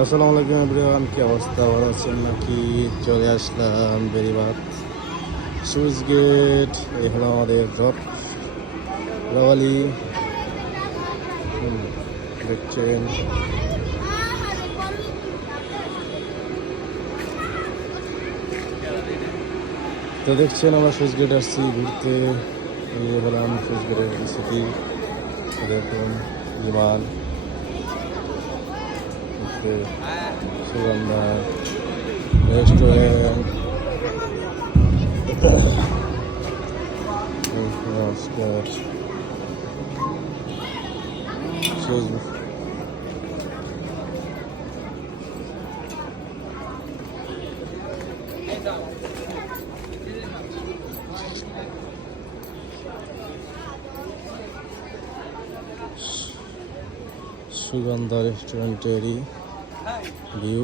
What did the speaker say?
আসসালামু আলাইকুম এভরিওয়ান, কি অবস্থা? ভালো আছেন নাকি? চলে আসলাম বেরিবাদ সুইচ গেট। এই হলো আমাদের জব রাওয়ালি। দেখছেন আমরা সুইচ গেট আসছি ঘুরতে। এই হলাম সুইচ গেটের সিটি। দেখুন বিমান, সুগন্ধা রেস্টুরেন্ট, নমস্কার। সুগন্ধা রেস্টুরেন্টেরই ভিউ।